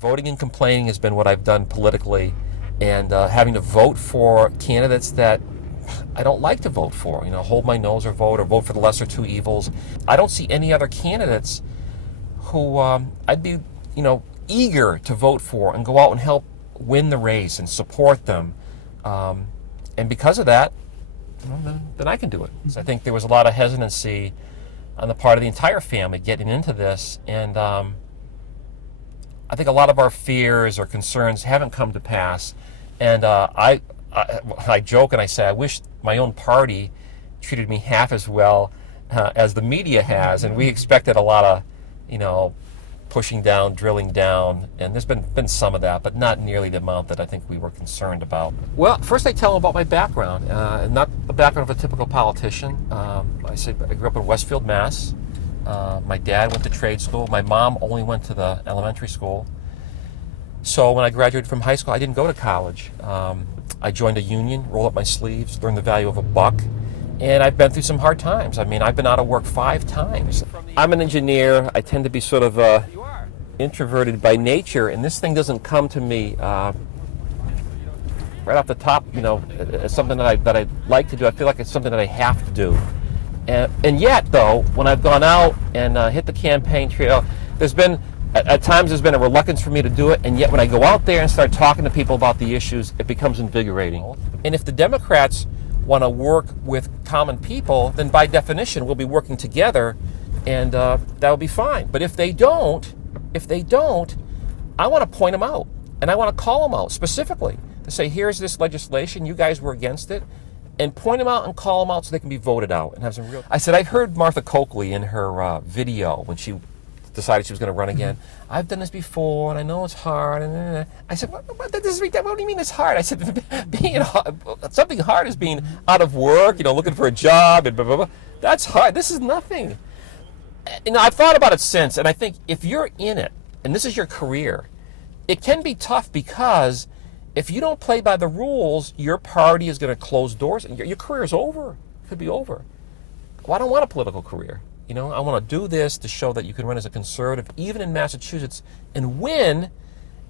Voting and complaining has been what I've done politically, and having to vote for candidates that I don't like to vote for. Hold my nose or vote for the lesser two evils. I don't see any other candidates who I'd be, eager to vote for and go out and help win the race and support them. And because of that, then I can do it. So I think there was a lot of hesitancy on the part of the entire family getting into this, and I think a lot of our fears or concerns haven't come to pass. And I joke and I say I wish my own party treated me half as well as the media has, and we expected a lot of, pushing down, drilling down, and there's been some of that, but not nearly the amount that I think we were concerned about. Well, first I tell them about my background, not the background of a typical politician. I say I grew up in Westfield, Mass. My dad went to trade school. My mom only went to the elementary school. So when I graduated from high school, I didn't go to college. I joined a union, rolled up my sleeves, learned the value of a buck, and I've been through some hard times. I've been out of work 5 times. I'm an engineer. I tend to be sort of introverted by nature, and this thing doesn't come to me right off the top. It's something that I like to do. I feel like it's something that I have to do. And yet, though, when I've gone out and hit the campaign trail, at times there's been a reluctance for me to do it, and yet when I go out there and start talking to people about the issues, it becomes invigorating. And if the Democrats want to work with common people, then by definition we'll be working together, and that will be fine. But if they don't, I want to point them out, and I want to call them out specifically to say, here's this legislation, you guys were against it, and point them out and call them out so they can be voted out and have some real. I said, I've heard Martha Coakley in her video when she decided she was going to run again. I've done this before, and I know it's hard. And I said, what do you mean it's hard? I said, something hard is being out of work, looking for a job, and blah, blah, blah. That's hard. This is nothing. I've thought about it since, and I think if you're in it, and this is your career, it can be tough because if you don't play by the rules, your party is going to close doors, and your career is over. It could be over. Well, I don't want a political career. I want to do this to show that you can run as a conservative, even in Massachusetts, and win.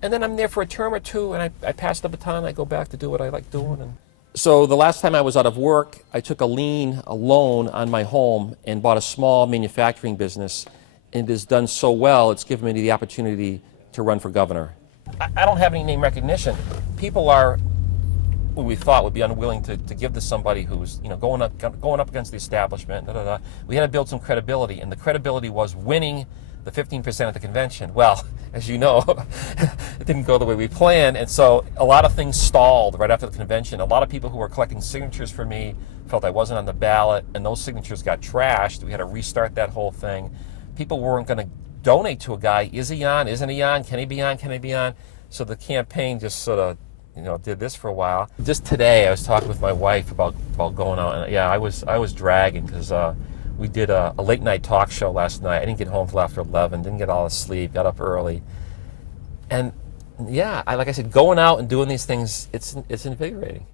And then I'm there for a term or two, and I pass the baton, and I go back to do what I like doing. And so the last time I was out of work, I took a loan on my home and bought a small manufacturing business. And it has done so well, it's given me the opportunity to run for governor. I don't have any name recognition. People are who we thought would be unwilling to give to somebody who's going up against the establishment. We had to build some credibility, and the credibility was winning the 15% at the convention. Well, as you know, it didn't go the way we planned, and so a lot of things stalled right after the convention. A lot of people who were collecting signatures for me felt I wasn't on the ballot, and those signatures got trashed. We had to restart that whole thing. People weren't going to donate to a guy. Is he on? Isn't he on? Can he be on? Can he be on? So the campaign just sort of did this for a while. Just today, I was talking with my wife about going out, and I was dragging because we did a late night talk show last night. I didn't get home till after 11. Didn't get all the sleep. Got up early, and like I said, going out and doing these things, it's invigorating.